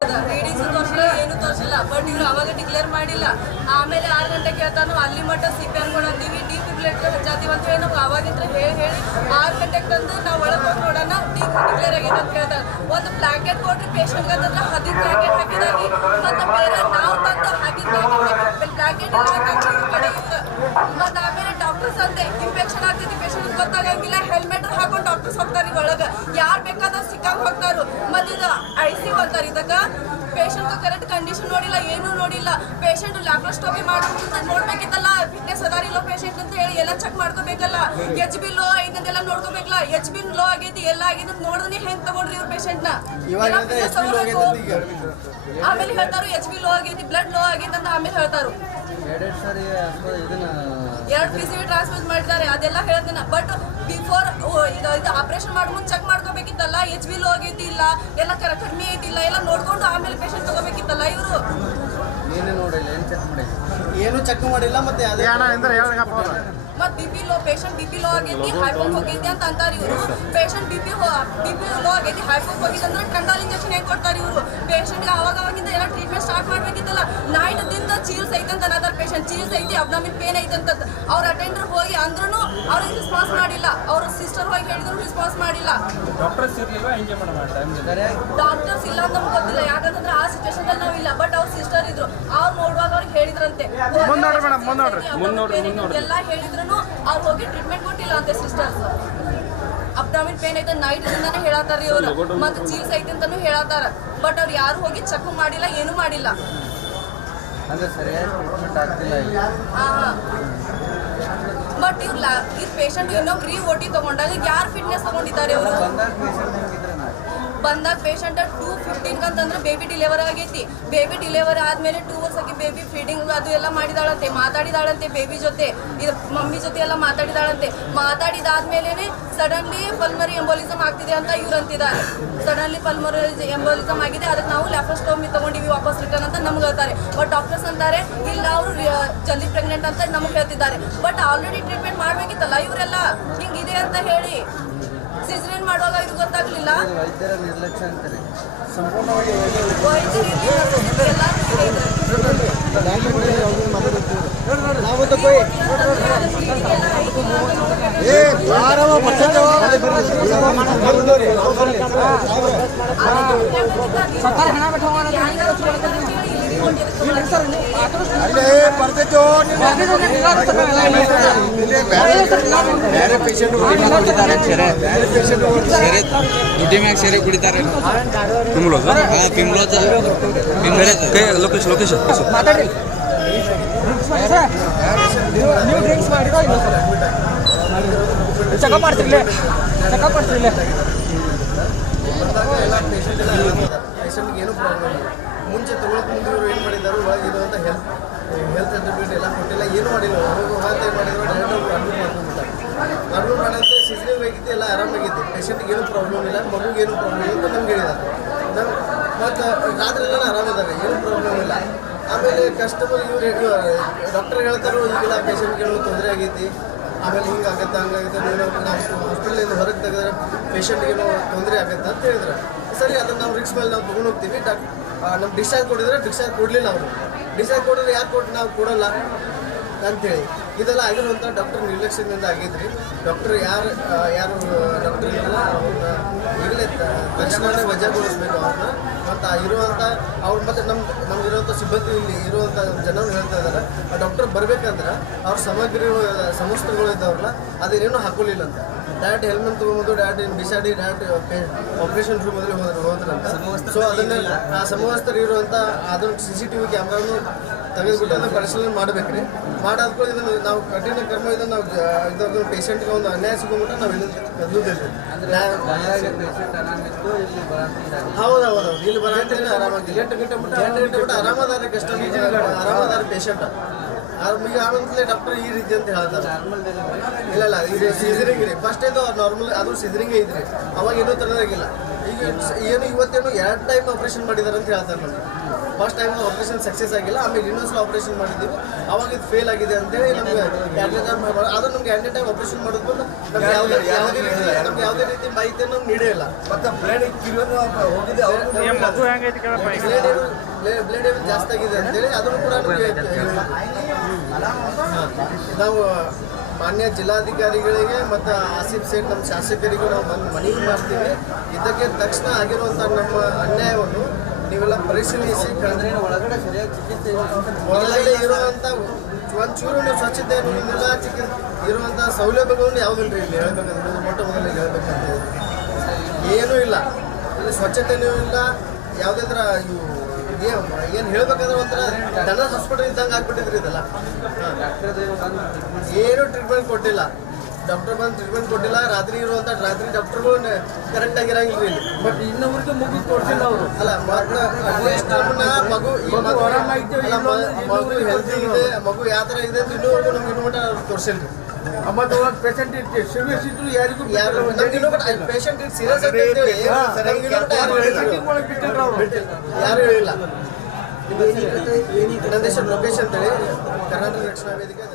Readings ತೋರಿಸಿಲ್ಲ, ಏನು ತೋರಿಸಿಲ್ಲ. ಬಟ್ ಇವ್ರು ಅವಾಗ ಡಿಕ್ಲೇರ್ ಮಾಡಿಲ್ಲ. ಆಮೇಲೆ ಆರು ಗಂಟೆಗೆ ಕೇಳ್ತಾನು ಅಲ್ಲಿ ಮಟ್ಟ ಸಿ ಪಿ ಆರ್ ಕೊಡಂತೀವಿ ಡಿ ಫಿಬ್ರಿಲೇಟರ್ ಹಚ್ಚಾತೀವಿ ಅಂತ ಹೇಳಿ ಅವಾಗಿಂದ ಹೇಳಿ ಹೇಳಿ ಆರು ಗಂಟೆಗೆ ತಂದು ನಾವು ಒಳಗೆ ಹೋಗಿ ನೋಡೋಣ ಡಿ ಡಿಕ್ಲೇರ್ ಆಗಿದೆ ಅಂತ ಹೇಳ್ತಾರೆ ಒಂದು ಬ್ಲಾಂಕೆಟ್ ಕೊಟ್ಟರೆ ಪೇಷಂಟ್ಗೆ ಅಂತಂದ್ರೆ ಹದಿನೈದು ಬ್ಲಾಂಕೆಟ್ ಹಾಕಿದಾಗಿ, ಮತ್ತು ಬೇರೆ ನಾವು ತಂದು ಹಾಕಿದ ಬ್ಲಾಂಕೆಟ್ ಕಡೆ ಮತ್ತು ಆಮೇಲೆ ಡಾಕ್ಟರ್ಸ್ ಅಂತೆ ಇನ್ಫೆಕ್ಷನ್ ಆಗ್ತೈತಿ ಪೇಷಂಟ್ ಗೊತ್ತಾಗಂಗಿಲ್ಲ ಹೆಲ್ಮೆಟ್ ಹಾಕೊಂಡು ಹೋಗ್ತಾರ ಒಳಗ ಯಾರು ಬೇಕಾದ ಸಿಕ್ಕಾಗ ಹೋಗ್ತಾರು ಮತ್ತೆ ಇದು ಐ ಸಿ ಹೋಗ್ತಾರ ಇದಕ್ಕ ಪೇಷಂಟ್ ಕರೆಕ್ಟ್ ಕಂಡೀಷನ್ ನೋಡಿಲ್ಲ ಏನೂ ನೋಡಿಲ್ಲ. ಪೇಷಂಟ್ ಲ್ಯಾಪ್ರೋಸ್ಟೋಪಿ ಮಾಡೋದು ನೋಡ್ಬೇಕಿತ್ತಲ್ಲ ಫಿಟ್ನೆಸ್ ಅದಾರಿಲ್ಲ ಪೇಷಂಟ್ ಅಂತ ಹೇಳಿ ಎಲ್ಲ ಚೆಕ್ ಮಾಡ್ಕೋಬೇಕಲ್ಲ. ಎಚ್ ಬಿ ಲೋ ಐದನ್ನೆಲ್ಲ ನೋಡ್ಕೋಬೇಕಲ್ಲ. ಎಚ್ ಬಿ ಲೋ ಆಗೈತಿ ಎಲ್ಲ ಆಗೈತಿ ಅಂತ ನೋಡಿದ್ರೆ ಹೆಂಗ್ ತಗೊಂಡ್ರಿ ಇವ್ರ ಪೇಷಂಟ್ನ. ಆಮೇಲೆ ಹೇಳ್ತಾರು ಎಚ್ ಬಿ ಲೋ ಆಗೈತಿ ಬ್ಲಡ್ ಲೋ ಆಗೈತಿ ಅಂತ ಆಮೇಲೆ ಹೇಳ್ತಾರು ಎರಡು ಪಿ ಸಿ ಟ್ರಾನ್ಸ್ಫರ್ ಮಾಡಿದ್ದಾರೆ ಅದೆಲ್ಲ ಹೇಳ್ತೇನೆ ಬಟ್ ಬಿಫೋರ್ ಈಗ ಇದು ಆಪರೇಷನ್ ಮಾಡಿ ಮುಂದೆ ಚೆಕ್ ಮಾಡ್ಕೋಬೇಕಿತ್ತಲ್ಲ ಎಚ್ ಬಿ ಲೋ ಆಗೈತಿ ಇಲ್ಲ ಎಲ್ಲ ಕರ ಕಡಿಮೆ ಐತಿಲ್ಲ ಎಲ್ಲ ನೋಡ್ಕೊಂಡು ಆಮೇಲೆ ಪೇಷಂಟ್ ತಗೋಬೇಕಿತ್ತಲ್ಲ ಇವರು? ಏನೇ ನೋಡಿಲ್ಲ ಏನು ಚೆಕ್ ಮಾಡಿಲ್ಲ ಏನು ಚೆಕ್ ಮಾಡಿಲ್ಲ ಮತ್ತೆ ಅದೇ ಮತ್ B P low patient B P low ಆಗೈತಿ ಹೈಪೋಕ್ ಹೋಗೈತಿ ಅಂತ ಅಂತಾರೆ ಇವರು. Patient B P B P low ಆಗೈತಿ ಹೈಪೋಕ್ ಹೋಗಿದೆ ಅಂದ್ರೆ ಟ್ರಂಡಾಲ್ ಇಂಜೆಕ್ಷನ್ ಹೆಂಗ್ ಕೊಡ್ತಾರೆ ಇವರು? ಪೇಷಂಟ್ಗೆ ಅವಾಗ ಅವಾಗಿಂದ ಎಲ್ಲ ಟ್ರೀಟ್ಮೆಂಟ್ ಸ್ಟಾರ್ಟ್ ಮಾಡ್ಬೇಕಿತ್ತಲ್ಲ. ನೈಟ್ ದಿಂದ ಚೀಲ್ಸ್ ಐತೆ ಅಂತ ಅನ್ನೋದಾರ ಪೇಷಂಟ್ ಚೀಲ್ಸ್ ಐತಿ ಅಬ್ಡಮಿನ್ ಪೇನ್ ಐತೆ ಅಂತ ಅವ್ರ ಅಟೆಂಡರ್ ಹೋಗಿ ಅಂದ್ರೂ ಅವ್ರಿಗೆ ರೆಸ್ಪಾನ್ಸ್ ಮಾಡಿಲ್ಲ. ಅವ್ರ ಸಿಸ್ಟರ್ ಹೋಗಿ ಹೇಳಿದ್ರು ರೆಸ್ಪಾನ್ಸ್ ಮಾಡಿಲ್ಲ. ಡಾಕ್ಟರ್ಸ್ ಇಲ್ಲ ಅಂತ ನಮ್ಗೆ ಗೊತ್ತಿಲ್ಲ. ಯಾಕಂತಂದ್ರೆ ಆ ಸಿಚುವೇಶನ್ ಅಲ್ಲಿ ನಾವಿಲ್ಲ ಬಟ್ ಅವ್ರ ಅವ್ರಿಗೆ ಹೇಳಿದ್ರಂತೆ ಮುಂದ್ ನೋಡ್ರಿ madam, ಮುಂದ್ ನೋಡ್ರಿ. ಮುಂದ್ ನೋಡ್ರಿ, ಮುಂದ್ ನೋಡ್ರಿ. ಎಲ್ಲ ಹೇಳಿದ್ರು ಅವ್ರು ಹೋಗಿ ಟ್ರೀಟ್ಮೆಂಟ್ ಕೊಟ್ಟಿಲ್ಲ ಅಂತೆ ಸಿಸ್ಟರ್ಸ್ ಅಬ್ಡಾಮಿನ್ ಪೇನ್ ಐತೆ ನೈಟ್ ಇಂದಾನೆ ಹೇಳತ್ತಾರ ಇವರು. ಮತ್ತೆ ಚೀಲ್ಸ್ ಐತೆ ಅಂತಾನೂ ಹೇಳತ್ತಾರ. ಬಟ್ ಅವ್ರು ಯಾರು ಹೋಗಿ ಚೆಕ್ ಮಾಡಿಲ್ಲ ಏನು ಮಾಡಿಲ್ಲ. ಅಂದ್ರೆ ಸರಿಯಾಗಿ ಟ್ರೀಟ್ಮೆಂಟ್ ಆಗ್ತಿಲ್ಲ ಇಲ್ಲಿ. ಬಟ್ ಇವ್ರ ಲಾ ಈ ಪೇಷಂಟ್ ಇನ್ನೊಬ್ರು ರೀ ಓಟಿ ತಗೊಂಡಾಗ ಯಾರು ಫಿಟ್ನೆಸ್ ತಗೊಂಡಿದ್ದಾರೆ ಅವರು ಬಂದಾಗ ಪೇಷಂಟ್ ಟೂ ಫಿಫ್ಟೀನ್ ಅಂತಂದ್ರೆ ಬೇಬಿ ಡಿಲೆವರ್ ಆಗೈತಿ. ಬೇಬಿ ಡಿಲೆವರ್ ಆದ್ಮೇಲೆ ಟೂ ಅವರ್ಸ್ ಆಗಿ ಬೇಬಿ ಫೀಡಿಂಗ್ ಅದು ಎಲ್ಲ ಮಾಡಿದಾಳಂತೆ, ಮಾತಾಡಿದಾಳಂತೆ ಬೇಬಿ ಜೊತೆ. ಇದು ಮಮ್ಮಿ ಜೊತೆ ಎಲ್ಲ ಮಾತಾಡಿದಾಳಂತೆ. ಮಾತಾಡಿದಾದ್ಮೇಲೆ ಸಡನ್ಲಿ ಪಲ್ಮರಿ ಎಂಬೋಲಿಸಮ್ ಆಗ್ತಿದೆ ಅಂತ ಇವ್ರು ಅಂತಿದ್ದಾರೆ. ಸಡನ್ಲಿ ಪಲ್ಮರಿ ಎಂಬೋಲಿಸಮ್ ಆಗಿದೆ, ಅದಕ್ಕೆ ನಾವು ಲ್ಯಾಪ್ರೋಸ್ಟೋಮಿ ತಗೊಂಡಿವಿ ವಾಪಸ್ ರಿಟರ್ನ್ ಅಂತ ನಮ್ಗೆ ಹೇಳ್ತಾರೆ. ಬಟ್ ಡಾಕ್ಟರ್ಸ್ ಅಂತಾರೆ, ಇಲ್ಲ ಅವರು ಜಲ್ದಿ ಪ್ರೆಗ್ನೆಂಟ್ ಅಂತ ನಮಗೆ ಹೇಳ್ತಿದ್ದಾರೆ. ಬಟ್ ಆಲ್ರೆಡಿ ಟ್ರೀಟ್ಮೆಂಟ್ ಮಾಡ್ಬೇಕಿತ್ತಲ್ಲ ಇವರೆಲ್ಲ? ಹಿಂಗಿದೆ ಅಂತ ಹೇಳಿ. ಸಿಸರೇನ್ ಮಾಡುವಾಗ ಇದು ಗೊತ್ತಾಗ್ಲಿಲ್ಲ ವೈದ್ಯರ ನಿರ್ಲಕ್ಷ್ಯ ಅಂತಾರೆ ಸಂಪೂರ್ಣವಾಗಿ ಅಲ್ಲೇ ಬರ್ತೈತೋ ಪೇಷಂಟ್ ದುಡ್ಡಿ ಮ್ಯಾಗ ಸೇರೆ ಕುಡಿತಾರೆ. ಲೊಕೇಶನ್ ಲೊಕೇಶನ್ ಮಾತಾಡ್ರಿ. ನೀವು ಡ್ರಿಂಕ್ಸ್ ಮಾಡಿರೋ ಇಲ್ಲ ಚೆಕಪ್ ಮಾಡ್ತಿರ್ಲಿ ಚೆಕಪ್ ಮಾಡ್ತಿರ್ಲಿ ಎಲ್ಲ ಪೇಷಂಟ್ ಎಲ್ಲ ಪೇಷಂಟ್ಗೆ ಏನೂ ಪ್ರಾಬ್ಲಮ್ ಇಲ್ಲ. ಮುಂಚೆ ತಗೊಳಕ್ ಮುಂದೆ ಇವರು ಏನು ಮಾಡಿದ್ದಾರೆ ಒಳಗಿರುವಂಥ ಹೆಲ್ತ್ ಹೆಲ್ತ್ ಸರ್ಟಿಫಿಕೇಟ್ ಎಲ್ಲ ಕೊಟ್ಟಿಲ್ಲ ಏನು ಮಾಡಿಲ್ಲ. ಮಾಡಿದ್ರು ಡೈರೆಕ್ಟ್ ಅವ್ರು ಅಡ್ಮಿಟ್ ಅಡ್ಮಿಟ್ ಮಾಡಿದ್ರೆ ಸಿಸ್ಟಮ್ ಬೇಕಿತ್ತು ಎಲ್ಲ ಆರಾಮಾಗಿತ್ತು ಪೇಷಂಟ್ಗೆ ಏನು ಪ್ರಾಬ್ಲಮ್ ಇಲ್ಲ, ಮಗುಗೆ ಏನು ಪ್ರಾಬ್ಲಮ್ ಇಲ್ಲ ಅಂತ ನಮ್ಗೆ ಹೇಳಿದ್ದಾರೆ ನಮ್ಮ ಮತ್ತು ರಾತ್ರಿ ಎಲ್ಲ ಆರಾಮಿದ್ದಾರೆ ಏನೂ ಪ್ರಾಬ್ಲಮ್ ಇಲ್ಲ. ಆಮೇಲೆ ಕಸ್ಟಮರ್ ಇವ್ರು ಡಾಕ್ಟರ್ ಹೇಳ್ತಾರೋ ಈಗಿಲ್ಲ ಪೇಷಂಟ್ಗೆ ಏನೋ ತೊಂದರೆ ಆಗೈತಿ. ಆಮೇಲೆ ಹಂಗಾಗುತ್ತೆ ನೀವು ನಾವು ಹಾಸ್ಪಿಟಲಿಂದ ಹೊರಗೆ ತೆಗೆದ್ರೆ ಪೇಷಂಟ್ಗೇನೋ ತೊಂದರೆ ಆಗುತ್ತೆ ಅಂತ ಹೇಳಿದ್ರೆ. ಸರಿ, ಅದನ್ನು ನಾವು ರಿಕ್ಸ್ ಮೇಲೆ ನಾವು ತೊಗೊಂಡು ಹೋಗ್ತೀವಿ. ಡಾಕ್ ನಮ್ಮ ಡಿಸ್ಚಾರ್ಜ್ ಕೊಡಿದ್ರೆ ಡಿಸ್ಚಾರ್ಜ್ ಕೊಡಲಿಲ್ಲ ಅವರು. ಡಿಸ್ಚಾರ್ಜ್ ಕೊಡಿದ್ರೆ ಯಾಕೆ ಕೊಟ್ಟು ನಾವು ಕೊಡಲ್ಲ ಅಂತೇಳಿ. ಇದೆಲ್ಲ ಆಗಿರುವಂಥ ಡಾಕ್ಟರ್ ನಿರ್ಲಕ್ಷ್ಯದಿಂದ ಆಗಿದ್ರಿ. ಡಾಕ್ಟರ್ ಯಾರು ಯಾರು ಡಾಕ್ಟರ್ ಇದೆಲ್ಲ ಅವ್ರನ್ನ ಈಗಲೇ ತ- ತಕ್ಷಣವೇ ವಜಾಗೊಳಿಸ್ಬೇಕು ಅವ್ರನ್ನ. ಮತ್ತು ಇರುವಂಥ ಅವ್ರು ಮತ್ತು ನಮ್ಮ ನಮ್ಗೆ ಇರುವಂಥ ಸಿಬ್ಬಂದಿ ಇಲ್ಲಿ ಇರುವಂಥ ಜನರು ಹೇಳ್ತಾ ಇದ್ದಾರೆ ಆ ಡಾಕ್ಟರ್ ಬರಬೇಕಂದ್ರೆ ಅವ್ರ ಸಮಗ್ರ ಸಮಸ್ಯೆಗಳು ಇದ್ದವ್ರನ್ನ ಅದೇನೇನು ಹಾಕೊಳ್ಳಿಲ್ಲ ಅಂತ ಡೈರೆಕ್ಟ್ ಹೆಲ್ಮೆಟ್ ತಗೊಂಬೋದು ಡೈರೆಕ್ಟ್ ಏನು ಬಿಸಾಡಿ ಡೈರೆಕ್ಟ್ ಆಪರೇಷನ್ ರೂಮ್ ಅಲ್ಲಿ ಹೋದ್ರೆ ಹೋದ್ರಂತ. ಸೊ ಅದನ್ನೆಲ್ಲ ಆ ಸಮವಸ್ತರು ಇರುವಂಥ ಅದನ್ನ ಸಿ ಸಿ ಟಿ ವಿ ಕ್ಯಾಮ್ರಾನು ತೆಗೆದುಬಿಟ್ಟು ಅದನ್ನು ಪರಿಶೀಲನೆ ಮಾಡ್ಬೇಕ್ರಿ. ಮಾಡಾದ್ಮೇಲೆ ಇದನ್ನು ನಾವು ಕಠಿಣ ಕ್ರಮ ಇದನ್ನು ನಾವು ಇದನ್ನು ಪೇಷಂಟ್ಗೆ ಒಂದು ಅನ್ಯಾಯ ಸಿಗೋಬಿಟ್ಟು ನಾವು ಇದನ್ನು ಬರಾತಿಲ್ಲ ಹೌದು ಹೌದು ಇಲ್ಲಿ ಬರಂತೇನೆ ಆರಾಮಾಗಿ. ಎಂಟು ಗಂಟೆ ಬಿಟ್ಟು ಎಂಟು ಗಂಟೆ ಬಿಟ್ಟು ಆರಾಮದಾರ ಕಷ್ಟ ಆರಾಮದಾರ ಪೇಷಂಟ್ ಈಗ ಆಮೇಲೆ ಡಾಕ್ಟರ್ ಈ ರೀತಿ ಅಂತ ಹೇಳ್ತಾರೆ. ಇಲ್ಲ ಇಲ್ಲ ಇದು ಸಿಸರಿಂಗ್ ರೀ ಫಸ್ಟ್ ಇದು ನಾರ್ಮಲ್ ಅದು ಸಿಸರಿಂಗ್ ಇದ್ರಿ. ಅವಾಗ ಏನೂ ತರದಾಗಿಲ್ಲ ಈಗ ಈಗ ಏನು ಇವತ್ತೇನು ಎರಡು ಟೈಮ್ ಆಪರೇಷನ್ ಮಾಡಿದಾರೆ ಅಂತ ಹೇಳ್ತಾರೆ ನಮ್ಗೆ. ಫಸ್ಟ್ ಟೈಮ್ ಆಪರೇಷನ್ ಸಕ್ಸಸ್ ಆಗಿಲ್ಲ ಆಮೇಲೆ ಇನ್ನೊಂದ್ಸಲ ಆಪರೇಷನ್ ಮಾಡಿದ್ದೀವಿ. ಅವಾಗ ಇದು ಫೇಲ್ ಆಗಿದೆ ಅಂತೇಳಿ ನಮ್ಗೆ ಆದ್ರೆ ನಮ್ಗೆ ಎರಡನೇ ಟೈಮ್ ಆಪರೇಷನ್ ಮಾಡೋದು ನಮ್ಗೆ ಯಾವುದೇ ಯಾವುದೇ ರೀತಿ ನಮ್ಗೆ ಯಾವುದೇ ರೀತಿ ಮಾಹಿತಿಯನ್ನು ನೀಡೇ ಇಲ್ಲ. ಮತ್ತೆ ಬ್ಲೇಡ್ ಕಿರಿಯೋದು ಹೋಗಿದೆ ಜಾಸ್ತಿ ಆಗಿದೆ ಅಂತೇಳಿ ಅದನ್ನು ಕೂಡ ನಮಗೆ ನಾವು ಮಾನ್ಯ ಜಿಲ್ಲಾಧಿಕಾರಿಗಳಿಗೆ ಮತ್ತು ಆಸಿಫ್ ಸೇಠ್ ನಮ್ಮ ಶಾಸಕರಿಗೂ ನಾವು ಬಂದು ಮನವಿ ಮಾಡ್ತೀವಿ. ಇದಕ್ಕೆ ತಕ್ಷಣ ಆಗಿರುವಂಥ ನಮ್ಮ ಅನ್ಯಾಯವನ್ನು ನೀವೆಲ್ಲ ಪರಿಶೀಲಿಸಿ ಕಳೆದ್ರೆ ಒಳಗಡೆ ಸರಿಯಾಗಿ ಚಿಕಿತ್ಸೆ. ಒಳಗಡೆ ಇರುವಂಥ ಒಂಚೂರು ಸ್ವಚ್ಛತೆ ನಿಮ್ಮೆಲ್ಲ ಚಿಕ್ಕ ಇರುವಂಥ ಸೌಲಭ್ಯಗಳನ್ನು ಯಾವುದಿಲ್ಲ ಇಲ್ಲಿ ಹೇಳ್ಬೇಕಂದ್ರೆ, ಮೊಟ್ಟ ಮೊದಲೇ ಹೇಳ್ಬೇಕಂತ ಏನೂ ಇಲ್ಲ. ಇಲ್ಲಿ ಸ್ವಚ್ಛತೆನೂ ಇಲ್ಲ. ಯಾವುದೇ ಥರ ಇವು ಏನು ಹೇಳ್ಬೇಕಂದ್ರೆ ಒಂಥರ ದನ ಹಾಸ್ಪಿಟಲ್ ಇದ್ದಂಗೆ ಆಗ್ಬಿಟ್ಟಿದ್ರಿ ಇದೆಲ್ಲ. ಏನು ಟ್ರೀಟ್ಮೆಂಟ್ ಕೊಟ್ಟಿಲ್ಲ. ಡಾಕ್ಟರ್ ಬಂದು ಟ್ರೀಟ್ಮೆಂಟ್ ಕೊಟ್ಟಿಲ್ಲ. ರಾತ್ರಿ ಇರುವಂಥ ರಾತ್ರಿ ಡಾಕ್ಟರ್ಗಳು ಕರೆಕ್ಟಾಗಿ ಇರಂಗಿಲ್ಲ ಬಟ್ ಇನ್ನೊಬ್ರಿಗೆ ಮುಗಿದು ಕೊಡ್ತಿಲ್ಲ ಅವರು. ಮತ್ತೆ ಅಟ್ಲೀಸ್ಟ್ ಮಗು ಮಗು ಹೆಲ್ತಿ ಇದೆ ಮಗು ಯಾವ ಇದೆ ಅಂತ ತೋರಿಸಿಲ್ರಿ ಯಾರಿಗೂ ಯಾರು ಹೇಳಿಲ್ಲ. ಲೊಕೇಶನ್ ಅಂತೇಳಿ ಕರ್ನಾಟಕ ರಕ್ಷಣಾ ವೇದಿಕೆ